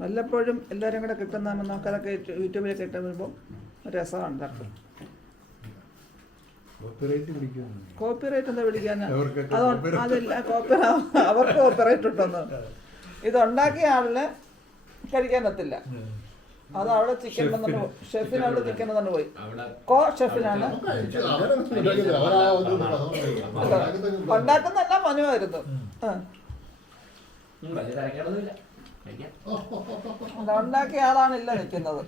വല്ലപ്പോഴും എല്ലാവരും കൂടെ കിട്ടുന്ന നമുക്കതൊക്കെ യൂട്യൂബിലൊക്കെ ഇട്ട് വരുമ്പോൾ ഒരു രസമാണ് ഉണ്ടാക്കും. കോപ്പിറൈറ്റ് എന്താ പിടിക്കാനാ? അതില്ല, അവർക്ക് കോപ്പിറൈറ്റ് ഉണ്ടെന്ന്. ഇതുണ്ടാക്കിയ ആളിന് കഴിക്കാനത്തില്ല. അത് അവിടെ ചിക്കൻ വന്നിട്ട് ഷെഫിനവിടെ ചിക്കൻ വന്നിട്ട് പോയി. ഷെഫിനാണ് ഉണ്ടാക്കുന്നതെല്ലാം മനുവായിരുന്നു. ഉണ്ടാക്കിയ ആളാണില്ല നിൽക്കുന്നത്.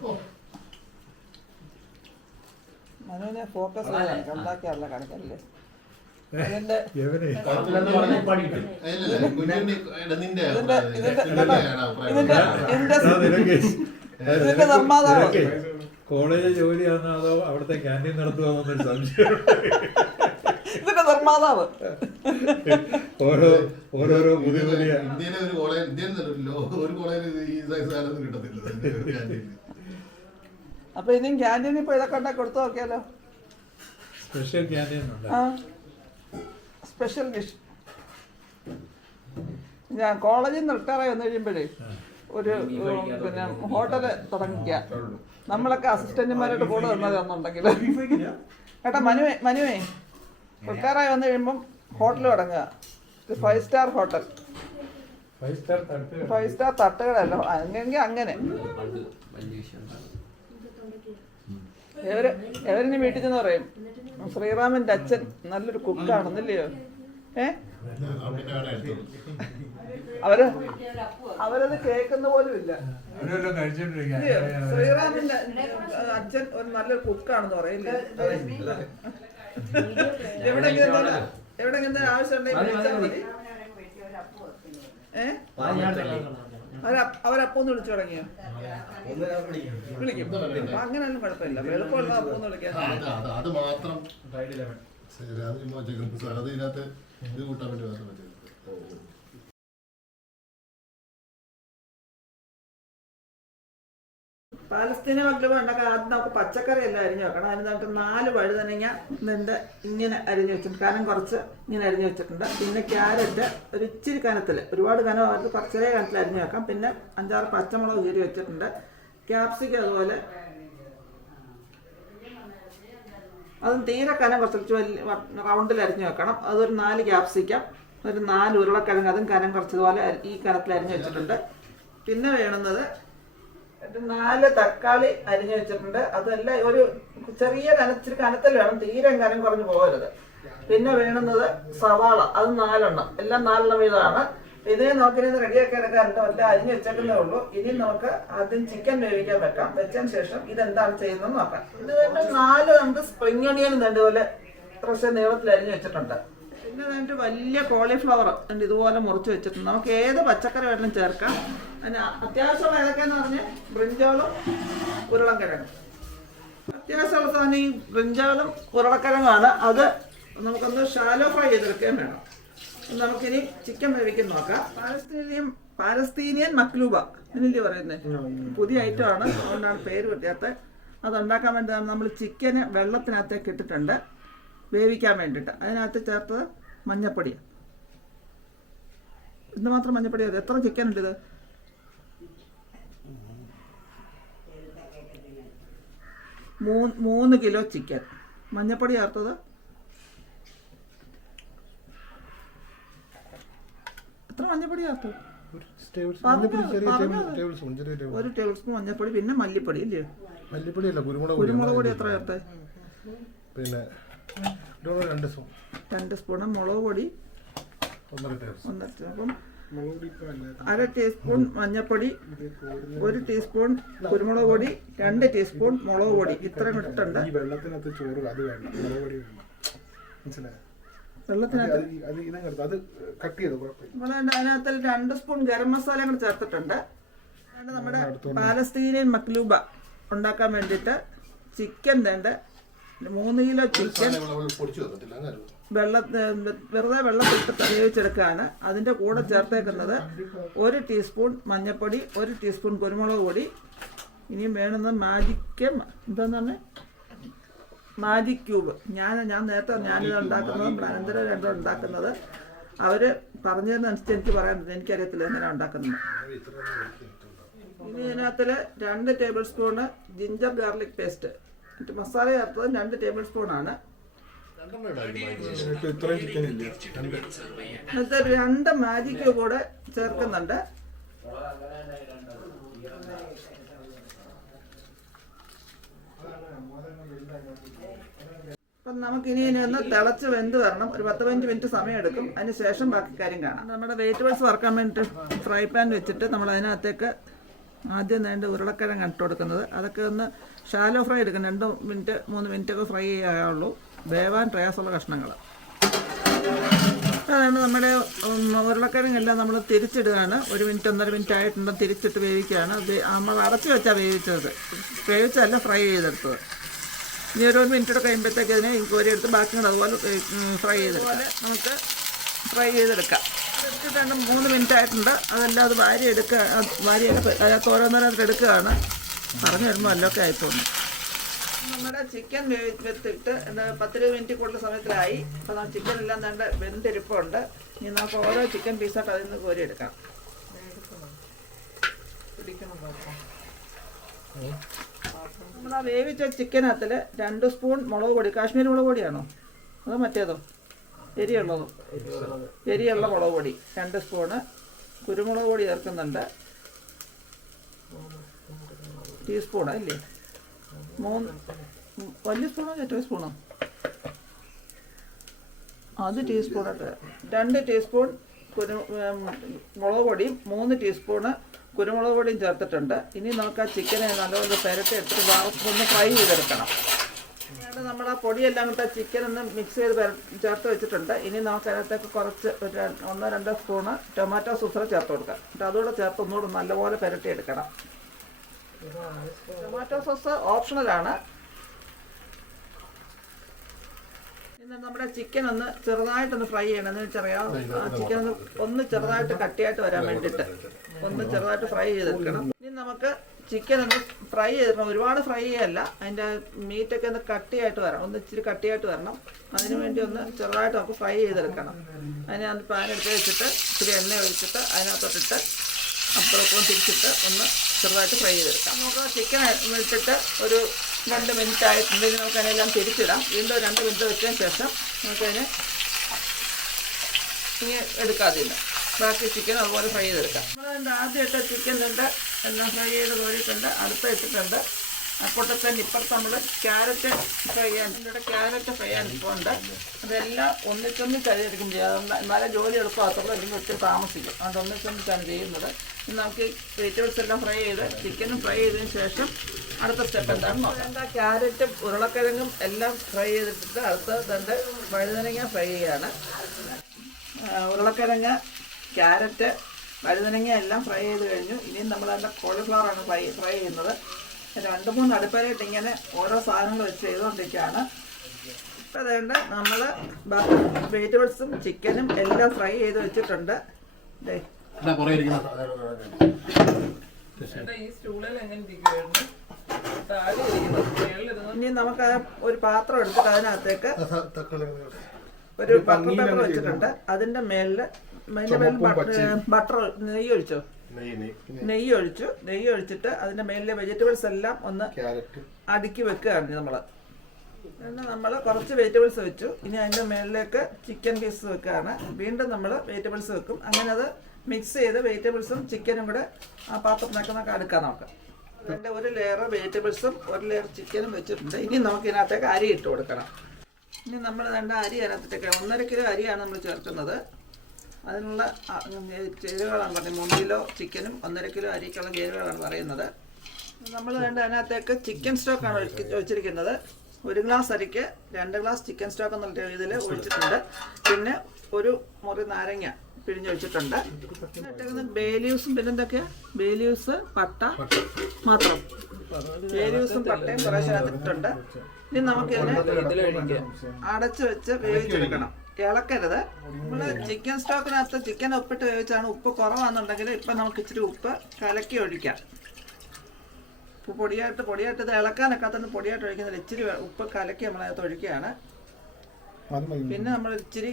മനുവിനെ ഫോക്കസ് ചെയ്യാൻ ഉണ്ടാക്കിയ ആളെ കാണിക്കല്ലേ. ഇതിന്റെ നിർമ്മാതാവ് കോളേജ് ജോലിയാണോ അതോ അവിടുത്തെ ക്യാൻറ്റീൻ നടത്തുവാന്നൊരു സംശയം. ഇതിന്റെ നിർമ്മാതാവ് ഓരോരോ പുതിയ പുതിയ ഇന്ത്യയിലെ ഒരു കോളേജ് ഒരു കോളേജിൽ ഈ സാധനം കിട്ടത്തില്ല. അപ്പൊ ഇനിയും ക്യാൻറ്റീനിൽ ഇപ്പൊ ഇതൊക്കെ ഉണ്ടാക്കി കൊടുത്തു നോക്കിയാലോ. Special canteen special dish. ഞാൻ കോളേജിൽ നിന്ന് റിട്ടയറായി വന്നു കഴിയുമ്പോഴേ ഒരു പിന്നെ ഹോട്ടല് തുടങ്ങിക്കുക. നമ്മളൊക്കെ അസിസ്റ്റന്റുമാരായിട്ട് കൂടെ തന്നതെന്നുണ്ടെങ്കിൽ ഏട്ടാ മനുവേ റിട്ടയറായി വന്നു കഴിയുമ്പം ഹോട്ടൽ തുടങ്ങുക. 5 സ്റ്റാർ ഹോട്ടൽ. 5 സ്റ്റാർ തട്ടുകളല്ലോ അങ്ങനെങ്കിൽ അങ്ങനെ. എവരിനി വീട്ടിൽ ചെന്ന് പറയും ശ്രീറാമിന്റെ അച്ഛൻ നല്ലൊരു കുക്കാണെന്നില്ലയോ. അവരത് കേൾക്കുന്ന പോലും ഇല്ല. ശ്രീറാമിന്റെ അച്ഛൻ ഒരു നല്ലൊരു കുക്കാണെന്ന് പറയില്ലേ. എവിടെങ്കിലും ആവശ്യം ഉണ്ടെങ്കിൽ അവരപ്പൊന്ന് വിളിച്ചു തുടങ്ങിയോ? വിളിക്കും. അങ്ങനെയൊന്നും കുഴപ്പമില്ല. എളുപ്പമുള്ള അപ്പൊന്ന് വിളിക്കാൻ. അത് മാത്രം അതിനകത്ത് ഇത് കൂട്ടാൻ വേണ്ടി മാത്രം. പാലസ്തീന മക്കള് ഉണ്ടാക്കാൻ ആദ്യം നമുക്ക് പച്ചക്കറി എല്ലാം അരിഞ്ഞു വെക്കണം. അതിനകത്ത് 4 വഴുതനങ്ങ ഇങ്ങനെ അരിഞ്ഞു വെച്ചിട്ടുണ്ട്. കനം കുറച്ച് ഇങ്ങനെ അരിഞ്ഞു വെച്ചിട്ടുണ്ട്. പിന്നെ ക്യാരറ്റ് ഒരു ഇച്ചിരി കനത്തിൽ, ഒരുപാട് കനം ചെറിയ കനത്തിൽ അരിഞ്ഞു വെക്കാം. പിന്നെ 5-6 പച്ചമുളക് കീറി വെച്ചിട്ടുണ്ട്. ക്യാപ്സിക്കം അതുപോലെ അതും തീരെ കനം കുറച്ച് വലിയ റൗണ്ടിൽ അരിഞ്ഞു വെക്കണം. അതൊരു 4 ക്യാപ്സിക്കം, ഒരു 4 ഉരുളക്കിഴങ്ങ് അതും കനം കുറച്ചതുപോലെ ഈ കനത്തിൽ അരിഞ്ഞു വെച്ചിട്ടുണ്ട്. പിന്നെ വേണ്ടുന്നത് 4 തക്കാളി അരിഞ്ഞു വെച്ചിട്ടുണ്ട്. അതെല്ലാം ഒരു ചെറിയ ഇച്ചിരി കനത്തിൽ വേണം, തീരെ കനം കുറഞ്ഞു പോകരുത്. പിന്നെ വേണ്ടുന്നത് സവാള, അത് 4 എണ്ണം, എല്ലാം 4 എണ്ണം വീതമാണ്. ഇതിനെ നോക്കി റെഡിയാക്കി എടുക്കാറുണ്ട്. എല്ലാം അരിഞ്ഞു വെച്ചേക്കുന്നേ ഉള്ളൂ. ഇനി നമുക്ക് ആദ്യം ചിക്കൻ വേവിക്കാൻ വെക്കാം. വെച്ചതിന് ശേഷം ഇതെന്താണ് ചെയ്യുന്നത് നോക്കാം. ഇത് വേണ്ട 4 നമുക്ക് സ്പ്രിംഗ് ഒണിയൻ ഇതുപോലെ കുറച്ച് നീളത്തിൽ അരിഞ്ഞു വെച്ചിട്ടുണ്ട്. പിന്നെ അതിൻ്റെ വലിയ കോളിഫ്ലവർ ഇതുപോലെ മുറിച്ച് വെച്ചിട്ടുണ്ട്. നമുക്ക് ഏത് പച്ചക്കറി വേണമെങ്കിലും ചേർക്കാം. അതിന് അത്യാവശ്യമുള്ള ഏതൊക്കെയാന്ന് പറഞ്ഞാൽ ബ്രിഞ്ചോളും ഉരുളക്കിഴങ്ങും. അത്യാവശ്യമുള്ള സാധനം ഈ ബ്രിഞ്ചോളും ഉരുളക്കിഴങ്ങാണ്. അത് നമുക്കൊന്ന് ഷാലോ ഫ്രൈ ചെയ്തെടുക്കുകയും വേണം. നമുക്കിനി ചിക്കൻ വേവിക്കാൻ നോക്കാം. പാലസ്തീനിയൻ മക്ലൂബ എന്നല്ലേ പറയുന്നത്. പുതിയ ഐറ്റമാണ്, അതുകൊണ്ടാണ് പേര് വ്യത്യാസത്തെ. അതുണ്ടാക്കാൻ വേണ്ടി നമ്മൾ ചിക്കന് വെള്ളത്തിനകത്തേക്ക് ഇട്ടിട്ടുണ്ട് വേവിക്കാൻ വേണ്ടിയിട്ട്. അതിനകത്ത് ചേർത്തത് മഞ്ഞപ്പൊടിയാണ്. ഇത് മാത്രം മഞ്ഞപ്പൊടി മതി. എത്ര ചിക്കൻ ഉണ്ട് ഇത്? 3 കിലോ ചിക്കൻ. മഞ്ഞപ്പൊടി ചേർത്തത് എത്ര മഞ്ഞപ്പൊടി ചേർത്തു? 1 ടേബിൾ സ്പൂൺ മഞ്ഞപ്പൊടി. പിന്നെ മല്ലിപ്പൊടി ഇല്ലേ? മല്ലിപ്പൊടിയല്ല, കുരുമുളക് പൊടി എത്ര ചേർത്തേ? പിന്നെ 2 സ്പൂണ് മുളക് പൊടി, 1 സ്പൂൺ, 1/2 ടീസ്പൂൺ മഞ്ഞപ്പൊടി, 1 ടീസ്പൂൺ കുരുമുളക് പൊടി, 2 ടീസ്പൂൺ മുളക് പൊടി. ഇത്രയും ഇട്ടുണ്ട്. വെള്ളത്തിനകത്ത് ചോറ് അത് വേണം, മുളക് പൊടി വേണം. മനസ്സിലായോ? അതിനകത്ത് 2 സ്പൂൺ ഗരം മസാല കൂടെ ചേർത്തിട്ടുണ്ട്. നമ്മുടെ പാലസ്തീനിയൻ മക്ലൂബ ഉണ്ടാക്കാൻ വേണ്ടിയിട്ട് ചിക്കൻ 3 കിലോ ചിക്കൻ വെറുതെ വെള്ളത്തിട്ട് വേവിച്ചെടുക്കുകയാണ്. അതിൻ്റെ കൂടെ ചേർത്തേക്കുന്നത് 1 ടീസ്പൂൺ മഞ്ഞൾപ്പൊടി, 1 ടീസ്പൂൺ കുരുമുളക് പൊടി. ഇനിയും വേണമെന്നത് മാജിക് ക്യൂബ്. ഞാൻ നേരത്തെ ഞാനിത് ഉണ്ടാക്കുന്നത് അനന്തരം രണ്ടും ഉണ്ടാക്കുന്നത്. അവർ പറഞ്ഞു തരുന്നതനുസരിച്ച് എനിക്ക് പറയാൻ എനിക്കറിയത്തില്ല എങ്ങനെയാണ് ഉണ്ടാക്കുന്നത്. ഇനി ഇതിനകത്തിൽ 2 table spoon ginger garlic paste, എന്നിട്ട് മസാല ചേർത്തത് 2 ടേബിൾ സ്പൂണാണ്. ഇത്രയും ചിക്കൻ ഇല്ല. എന്നിട്ട് 2 മാഗി ക്യൂബ് കൂടെ ചേർക്കുന്നുണ്ട്. അപ്പം നമുക്കിനി ഒന്ന് തിളച്ച് വെന്ത് വരണം. ഒരു 10-15 മിനിറ്റ് സമയം എടുക്കും. അതിന് ശേഷം ബാക്കി കാര്യം കാണാം. നമ്മുടെ വെജിറ്റബിൾസ് വറുക്കാൻ വേണ്ടിയിട്ട് ഫ്രൈ പാൻ വെച്ചിട്ട് നമ്മൾ അതിനകത്തേക്ക് ആദ്യം വേണ്ട ഉരുളക്കിഴങ്ങ് ഇട്ട് കൊടുക്കുന്നത്. അതൊക്കെ ഒന്ന് ഷാലോ ഫ്രൈ എടുക്കണം. 2 മിനിറ്റ് 3 മിനിറ്റ് ഒക്കെ ഫ്രൈ ചെയ്യാവുള്ളൂ. വേവാൻ പ്രയാസമുള്ള കഷ്ണങ്ങൾ. അതാണ് നമ്മുടെ ഉരുളക്കിഴങ്ങെല്ലാം നമ്മൾ തിരിച്ചിടുകയാണ്. 1 മിനിറ്റ് 1.5 മിനിറ്റ് ആയിട്ടുണ്ട്. തിരിച്ചിട്ട് വേവിക്കുകയാണ്. നമ്മൾ അടച്ചു വെച്ചാൽ വേവിച്ചത്, വേവിച്ചതല്ല ഫ്രൈ ചെയ്തെടുത്തത്. ഇനി ഒരു മിനിറ്റ് കഴിയുമ്പോഴത്തേക്ക് അതിനെ കോരി എടുത്ത് ബാക്കി കൂടെ അതുപോലെ ഫ്രൈ ചെയ്തെടുക്കാം. നമുക്ക് ഫ്രൈ ചെയ്തെടുക്കാം. 3 മിനിറ്റ് ആയിട്ടുണ്ട്. അതെല്ലാം അത് വാരിയെടുക്കുക, വാരിയൊക്കെ അതിനകത്ത് ഓരോന്നോരോന്നിട്ട് എടുക്കുകയാണ്. പറഞ്ഞു വരുമ്പോൾ എല്ലൊക്കെ ആയിപ്പോന്നു. നമ്മുടെ ചിക്കൻ വെത്തിട്ട് 10-20 മിനിറ്റ് കൂടുതൽ സമയത്തിലായി. അപ്പോൾ നമ്മൾ ചിക്കൻ എല്ലാം നല്ല വെന്തിരിപ്പുണ്ട്. ഇനി നമുക്ക് ഓരോ ചിക്കൻ പീസായിട്ട് അതിൽ നിന്ന് കോരി എടുക്കാം. നമ്മൾ ആ വേവിച്ച ചിക്കനകത്തിൽ 2 സ്പൂൺ മുളക് പൊടി, കാശ്മീരി മുളക് പൊടിയാണോ അതോ മറ്റേതോ? എരിയുള്ളതോ? എരിയുള്ള മുളക് പൊടി 2 സ്പൂണ്. കുരുമുളക് പൊടി ചേർക്കുന്നുണ്ട്, ടീസ്പൂൺ അല്ലേ? 3 വലിയ സ്പൂണോ ചെറിയ സ്പൂണോ? അത് ടീസ്പൂണൊക്കെ. 2 ടീസ്പൂൺ മുളക് പൊടിയും 3 ടീസ്പൂണ് കുരുമുളക് പൊടിയും ചേർത്തിട്ടുണ്ട്. ഇനി നമുക്ക് ആ ചിക്കനെ നല്ലപോലെ പെരട്ടി എടുത്തിട്ട് ഒന്ന് ഫ്രൈ ചെയ്തെടുക്കണം. നമ്മൾ ആ പൊടിയെല്ലാം കൂടെ ചിക്കൻ ഒന്ന് മിക്സ് ചെയ്ത് ചേർത്ത് വെച്ചിട്ടുണ്ട്. ഇനി നമുക്ക് അതിനകത്തേക്ക് കുറച്ച് 1-2 സ്പൂണ് ടൊമാറ്റോ സോസ് ചേർത്ത് കൊടുക്കാം. എന്നിട്ട് അതുകൂടെ ചേർത്ത് ഒന്നുകൂടെ നല്ലപോലെ പെരട്ടി എടുക്കണം. ടൊമാറ്റോ സോസ് ഓപ്ഷണലാണ്. ഇന്ന് നമ്മുടെ ചിക്കൻ ഒന്ന് ചെറുതായിട്ടൊന്ന് ഫ്രൈ ചെയ്യണം. എന്ന് വെച്ചറിയാം, ചിക്കൻ ഒന്ന് ചെറുതായിട്ട് കട്ടിയായിട്ട് വരാൻ വേണ്ടിയിട്ട് ഒന്ന് ചെറുതായിട്ട് ഫ്രൈ ചെയ്തെടുക്കണം. ഇനി നമുക്ക് ചിക്കൻ ഒന്ന് ഫ്രൈ ചെയ്തിടണം. ഒരുപാട് ഫ്രൈ ചെയ്യല്ല, അതിൻ്റെ മീറ്റൊക്കെ ഒന്ന് കട്ടിയായിട്ട് വരണം, ഒന്ന് ഇച്ചിരി കട്ടിയായിട്ട് വരണം. അതിന് വേണ്ടി ഒന്ന് ചെറുതായിട്ട് നമുക്ക് ഫ്രൈ ചെയ്തെടുക്കണം. അതിന് അത് പാൻ എടുത്ത് വെച്ചിട്ട് ഇച്ചിരി എണ്ണ ഒഴിച്ചിട്ട് അതിനകത്തോട്ടിട്ട് അപ്പുറപ്പുറം തിരിച്ചിട്ട് ഒന്ന് ചെറുതായിട്ട് ഫ്രൈ ചെയ്തെടുക്കാം. നമുക്ക് ചിക്കൻ ഇട്ടിട്ട് ഒരു 2 മിനിറ്റ് ആയിട്ടുണ്ടെങ്കിൽ നമുക്ക് അതിനെല്ലാം തിരിച്ചിടാം. വീണ്ടും 2 മിനിറ്റ് വെച്ചതിന് ശേഷം നമുക്കതിന് ഇങ്ങനെ എടുക്കാതില്ല. ബാക്കി ചിക്കൻ അതുപോലെ ഫ്രൈ ചെയ്തെടുക്കാം. നമ്മൾ ആദ്യമായിട്ട് ചിക്കൻ എല്ലാം ഫ്രൈ ചെയ്ത് കോരിയിട്ടുണ്ട്, അടുപ്പ് ഇട്ടിട്ടുണ്ട്. അപ്പോഴത്തെ തന്നെ ഇപ്പുറത്ത് നമ്മൾ ക്യാരറ്റ് ഫ്രൈ ചെയ്യാൻ, ഇവിടെ ക്യാരറ്റ് ഫ്രൈ ചെയ്യാൻ ഇപ്പോൾ ഉണ്ട്. അതെല്ലാം ഒന്നിച്ചൊന്നിച്ച് അരിയെടുക്കും ചെയ്യാം. എന്നാലേ ജോലി എളുപ്പമാകത്തുള്ളൂ, അല്ലെങ്കിൽ ഒത്തിരി താമസിക്കും. അതുകൊണ്ട് ഒന്നിച്ചൊന്നിച്ചാണ് ചെയ്യുന്നത്. ഇനി നമുക്ക് ഈ വെജിറ്റബിൾസ് എല്ലാം ഫ്രൈ ചെയ്ത് ചിക്കനും ഫ്രൈ ചെയ്തതിന് ശേഷം അടുത്ത സ്റ്റെപ്പ് എന്താണെന്ന് നോക്കാം. ക്യാരറ്റും ഉരുളക്കിഴങ്ങും എല്ലാം ഫ്രൈ ചെയ്തിട്ട് അടുത്ത വഴുതനങ്ങ ഫ്രൈ ചെയ്യുകയാണ്. ഉരുളക്കിഴങ്ങ്, ക്യാരറ്റ്, വഴുതനങ്ങ എല്ലാം ഫ്രൈ ചെയ്ത് കഴിഞ്ഞു. ഇനിയും നമ്മൾ അതിൻ്റെ കോളിഫ്ലവറാണ് ഫ്രൈ ചെയ്യുന്നത്. 2-3 അടുപ്പേരായിട്ട് ഇങ്ങനെ ഓരോ സാധനങ്ങൾ വെച്ച് ചെയ്തുകൊണ്ടിരിക്കുകയാണ്. ഇപ്പം അതുകൊണ്ട് നമ്മൾ വെജിറ്റബിൾസും ചിക്കനും എല്ലാം ഫ്രൈ ചെയ്ത് വെച്ചിട്ടുണ്ട്. ഇനി നമുക്ക് ഒരു പാത്രം എടുത്തിട്ട് അതിനകത്തേക്ക് ഒരു ബട്ടർ പേപ്പർ വെച്ചിട്ടുണ്ട്. അതിൻ്റെ മേളിൽ ബട്ടർ നെയ്യ് ഒഴിച്ചോ? നെയ്യ് ഒഴിച്ചിട്ട് അതിൻ്റെ മേലിലെ വെജിറ്റബിൾസ് എല്ലാം ഒന്ന് അടുക്കി വെക്കുകയാണ് നമ്മൾ കുറച്ച് വെജിറ്റബിൾസ് വെച്ചു. ഇനി അതിൻ്റെ മേലിലേക്ക് ചിക്കൻ പീസ് വെക്കുകയാണ്. വീണ്ടും നമ്മൾ വെജിറ്റബിൾസ് വെക്കും. അങ്ങനെ അത് മിക്സ് ചെയ്ത് വെജിറ്റബിൾസും ചിക്കനും കൂടെ ആ പാത്രത്തിനൊക്കെ അടുക്കാൻ നോക്കാം. അതിൻ്റെ ഒരു ലെയർ വെജിറ്റബിൾസും ഒരു ലെയർ ചിക്കനും വെച്ചിട്ടുണ്ട്. ഇനി നമുക്ക് ഇതിനകത്തേക്ക് അരി ഇട്ട് കൊടുക്കണം. ഇനി നമ്മൾ അരി അതിനകത്തേക്ക് 1.5 കിലോ അരിയാണ് നമ്മൾ ചേർക്കുന്നത്. അതിനുള്ള ചേരുവകളാണ് പറയുന്നത്. 3 കിലോ ചിക്കനും 1.5 കിലോ അരിക്കുള്ള ചേരുവകളാണ് പറയുന്നത്. നമ്മൾ അതിനകത്തേക്ക് ചിക്കൻ സ്റ്റോക്കാണ് ഒഴിച്ചിരിക്കുന്നത്. 1 ഗ്ലാസ് അരിക്ക് 2 ഗ്ലാസ് ചിക്കൻ സ്റ്റോക്ക് എന്നുള്ള ഇതിൽ ഒഴിച്ചിട്ടുണ്ട്. പിന്നെ ഒരു മുറി നാരങ്ങ പിഴിഞ്ഞൊഴിച്ചിട്ടുണ്ട്. ബേ ലീവ്സും പിന്നെ എന്തൊക്കെയാ? ബേ ലീവ്സ്, പട്ട മാത്രം. ബേ ലീവ്സും പട്ടയും കുറേശ്ശെ അതിട്ടുണ്ട്. ഇനി നമുക്കിതിനെ അടച്ചു വെച്ച് വേവിച്ചെടുക്കണം. ഇളക്കരുത്. നമ്മൾ ചിക്കൻ സ്റ്റോക്കിനകത്ത് ചിക്കൻ ഉപ്പിട്ട് വേവിച്ചാണ്. ഉപ്പ് കുറവാണെന്നുണ്ടെങ്കിൽ ഇപ്പം നമുക്ക് ഇച്ചിരി ഉപ്പ് കലക്കി ഒഴിക്കാം. ഉപ്പ് പൊടിയായിട്ട് ഇത് ഇളക്കാനൊക്കെ തന്നെ പൊടിയായിട്ട് ഒഴിക്കുന്നില്ല. ഇച്ചിരി ഉപ്പ് കലക്കി നമ്മളതിനകത്ത് ഒഴിക്കുകയാണ്. പിന്നെ നമ്മൾ ഇച്ചിരി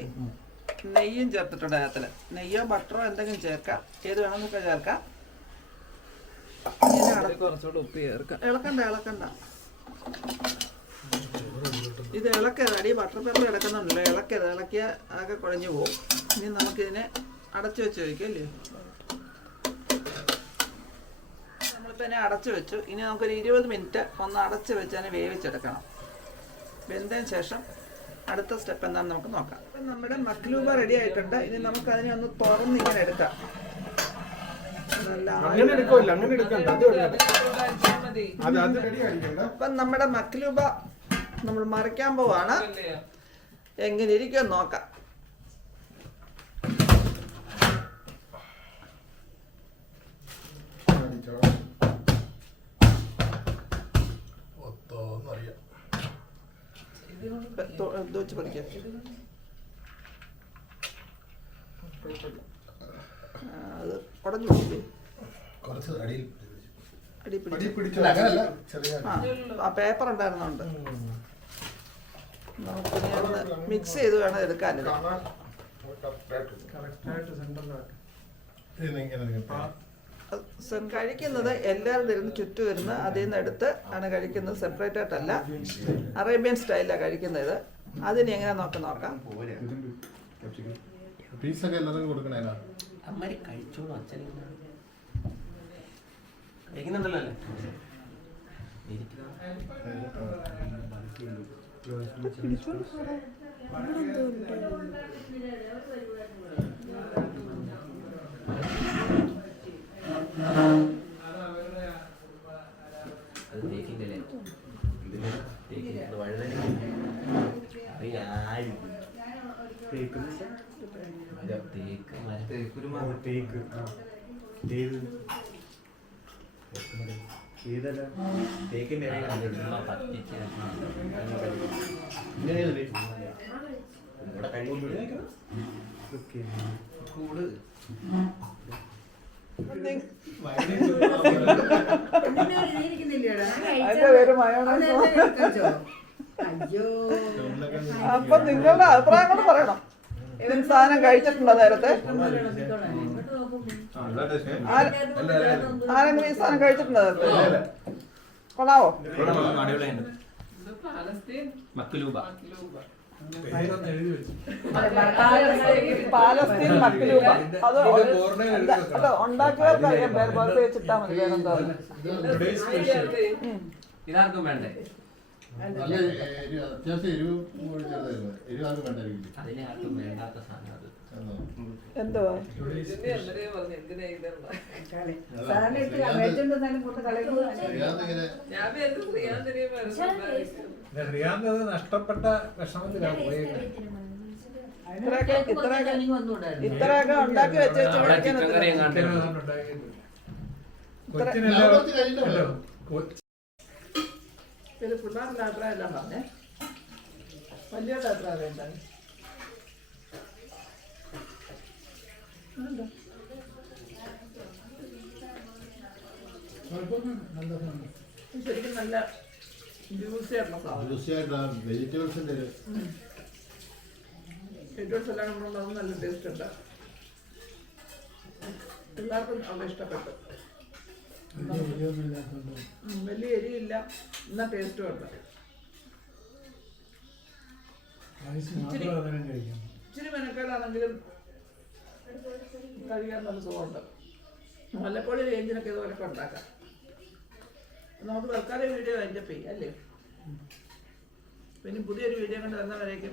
നെയ്യും ചേർത്തിട്ടുണ്ട് അതിനകത്തിൽ. നെയ്യോ ബട്ടറോ എന്തെങ്കിലും ചേർക്കാം, ഏത് വേണമെന്നൊക്കെ ചേർക്കാം. കുറച്ചുകൂടെ ഉപ്പ് ചേർക്കാം. ഇളക്കണ്ട. ഇത് ഇളക്കരുത്, അടി ബട്ടർ പേപ്പർ ഇളക്കുന്നുണ്ടല്ലോ, ഇളക്കരുത്. ഇളക്കിയാൽ ആകെ കുഴഞ്ഞു പോകും. ഇനി നമുക്കിതിനെ അടച്ചു വെച്ച് വയ്ക്കും അല്ലേ. നമ്മളിപ്പോൾ ഇതിനെ അടച്ചു വെച്ചു. ഇനി നമുക്കൊരു 20 മിനിറ്റ് ഒന്ന് അടച്ച് വെച്ച് അതിനെ വേവിച്ചെടുക്കണം. വെന്തതിന് ശേഷം അടുത്ത സ്റ്റെപ്പ് എന്താണെന്ന് നമുക്ക് നോക്കാം. അപ്പം നമ്മുടെ മക്ലൂബ റെഡി ആയിട്ടുണ്ട്. ഇനി നമുക്ക് അതിനെ ഒന്ന് തുറന്ന് ഇങ്ങനെ എടുക്കാം. അങ്ങനെ എടുക്കില്ല, അങ്ങനെ എടുക്കണ്ട. അത് റെഡി ആയിരിക്കണ്ട. അപ്പം നമ്മുടെ മക്ലൂബ നമ്മൾ മറിക്കാൻ പോവാണ്. എങ്ങനെ ഇരിക്കുമെന്ന് നോക്കാം. വെച്ച് പഠിക്കാം. അത് ഉടഞ്ഞു പോയില്ലേ? കുറച്ച് അടിയിൽ അടി പിടിച്ചു. പിടിച്ചില്ല, അങ്ങനല്ല, ചെറിയ ആ പേപ്പർ ഉണ്ടായിരുന്നുണ്ട്. നമുക്കിനി ഒന്ന് മിക്സ് ചെയ്ത് വേണം എടുക്കാനത്. കഴിക്കുന്നത് എല്ലാവരും ഇരുന്ന് ചുറ്റും ഇരുന്ന് അതിൽ നിന്ന് എടുത്ത് ആണ് കഴിക്കുന്നത്. സെപ്പറേറ്റ് ആയിട്ടല്ല, അറേബ്യൻ സ്റ്റൈലാണ് കഴിക്കുന്നത്. അതിന് എങ്ങനെ നോക്കാം. പീസൊക്കെ എല്ലാവർക്കും കൊടുക്കണേ. അമ്മര് കഴിച്ചോളൂ, അച്ഛനെ കഴിക്കുന്നുണ്ടല്ലോ അല്ലേ. അത് തേക്കില്ലേ വഴുതന അപ്പൊ നിങ്ങളുടെ അഭിപ്രായം കൂടെ പറയണം. ഇതിന് സാധനം കഴിച്ചിട്ടുണ്ടോ നേരത്തെ? ആരെങ്കിലും ഈ സാധനം കഴിച്ചിട്ടുണ്ടോ നേരത്തെ? കൊള്ളാവോ? മക്ലൂബ പാലസ്തീൻ മക്ലൂബ. അത് ഉണ്ടാക്കിയവർക്ക് അറിയാം. ബർബർ വെച്ചിട്ടാ മതി. വേറെന്താ? ഇതാർക്കും വേണ്ടേ? നല്ല അത്യാവശ്യം എരിവ് ചേർത്തായിരുന്നു. എരിവ് ആർക്കും വേണ്ടായിരിക്കും. അതിനെ ആർക്കും വേണ്ടാത്ത സാധനം അത്. എന്തുവാ റിയാന്ത് അത് നഷ്ടപ്പെട്ട വിഷമത്തിലാണ് പോയത്. ഇത്രയൊക്കെ ഉണ്ടാക്കി വെച്ചു. ഇത് പിള്ളേരുടെ അഭിപ്രായം എല്ലാം പറഞ്ഞേ. വലിയവരുടെ അഭിപ്രായം എന്താണ്? ശരിക്കും നല്ല ജ്യൂസി ആയിട്ടുള്ള സാധനം. വെജിറ്റബിൾസിന്റെ വെജിറ്റബിൾസ് എല്ലാം കൊണ്ടുള്ളത് നല്ല ടേസ്റ്റ് ഉണ്ട്. പിള്ളേർക്കും അവിടെ ഇഷ്ടപ്പെട്ടു. വലിയ എരിയില്ല, എന്നാ ടേസ്റ്റും ഉണ്ട്. ഇച്ചിരി മെനക്കേടാണെങ്കിലും കഴിക്കാൻ നല്ല സുഖമുണ്ട്. വല്ലപ്പോഴും റേഞ്ചിനൊക്കെ ഇതുപോലൊക്കെ ഉണ്ടാക്കാം. നമുക്ക് തൽക്കാലം വീഡിയോ അതിൻ്റെ ചെയ്യും അല്ലേ. പിന്നെ പുതിയൊരു വീഡിയോ കൊണ്ട് വരുന്നവരേക്കും